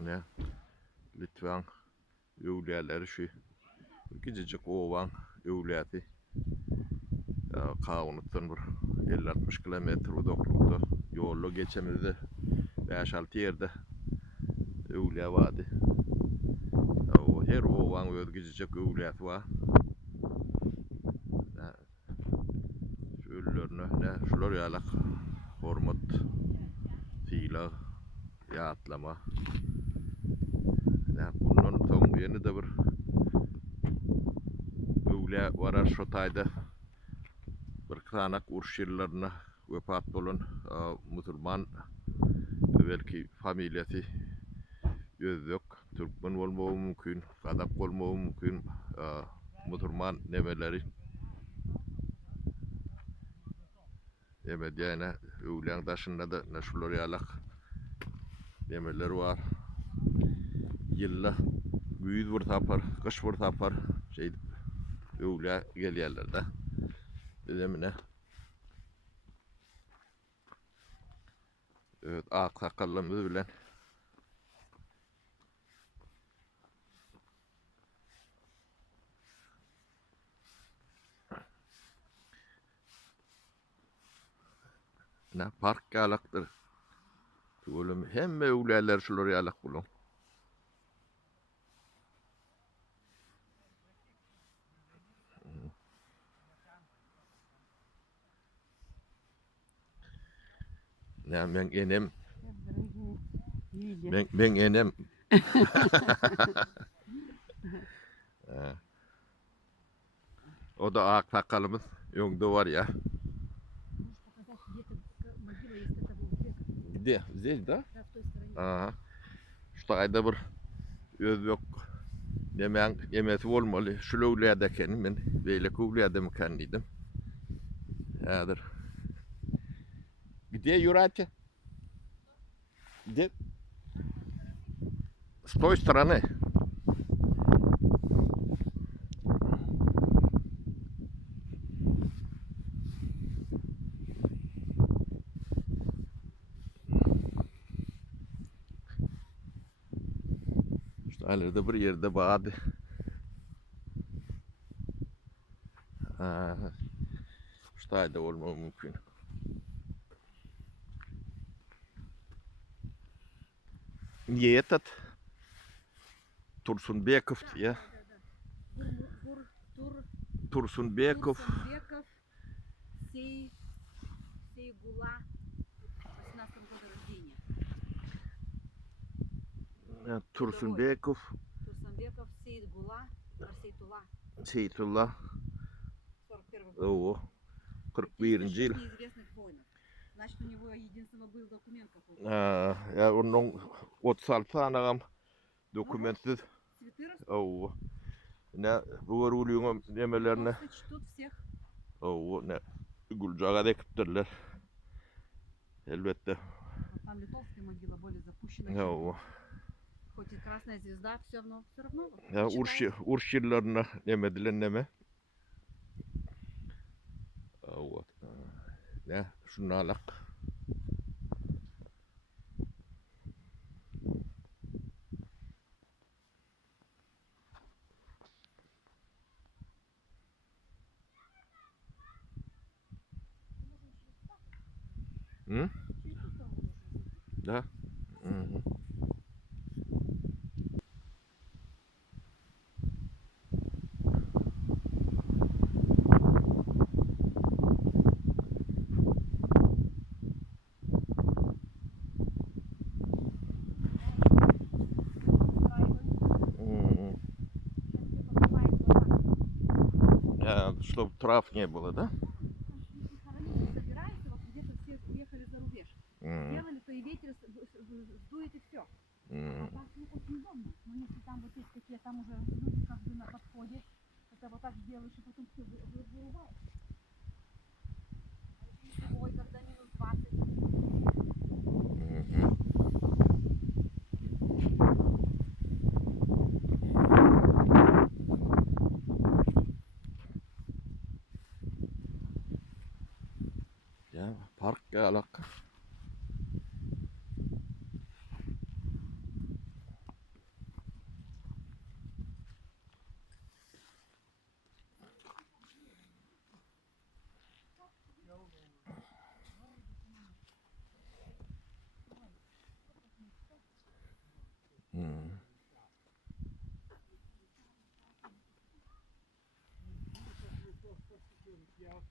Ne? Litvan öwlärleri şu gijejik owan öwläti Kawnutdan bir 50-60 kilometr uzaklykda ýolla geçemizde 5-6 ýerde öwlä bady. Her owan öz gijejik öwläti bar. Şu öllerine ne şular ýalak hormat, tila, ýatlama. Bundan soň ýene de bir öwlä barar şo taýda bir kanak uruş ýerlerine wepat bolan musulman belki familiýasy özök türkmen bolmagy mümkin, gadak bolmagy mümkin, musulman nemeleri ýene öwläň daşynda da näşular ýalak nemeler bar. Ýylla güýz bir tapar, gyş bir tapar şeýdip öwlä gelýärler de. Bizemine ak sakallymyz bilen park ýalakdyr. Tügülüm hemme öwläler şular ýalak bolan. Men enem ben enem o da ak sakalymyz ýöňde bar ya. Где? Здесь, да? Да, в той стороне. Aha. Şu taýda bir özbek nemäň emesi bolmaly. Şu öwläde eken men beýle öwläde mekan diýdim. Häzir. Где Юратя? Где? С той стороны. Şaýlarda bir ýerde bady. Şu taýda bolmagy mümkin. Не этот Турсунбеков, я. Турсунбеков. Турсунбеков, Сейгула, 18 года рождения. Турсунбеков. Турсунбеков, Сейгула, Сейтула. Сейтулlah. 41 O 41-nji ýyl. Неизвестных воинов. Значит, у него единственный был документ какой-то. Ya onun 36 sanagam dokumentsiz. Цветы растут. O ne bu görülüğün nemelerine. Чтут всех. O ne gulcaga dekipdirler. Elbette. Там Литовская могила более запущена. O Хоть и красная звезда, все равно. ya urş yerlerine nemedilen neme. O ne şunu alak. Hı? Da. Hı. Чтобы трав не было, да? Собирается, вот где-то все уехали за рубеж. Сделали, то и ветер сдует и все. А так очень удобно. Но если там вот есть такие, там уже люди как бы на подходе, это вот так сделаешь и потом все вырубаешь. Ой, когда минус 20. Ya park alak. Я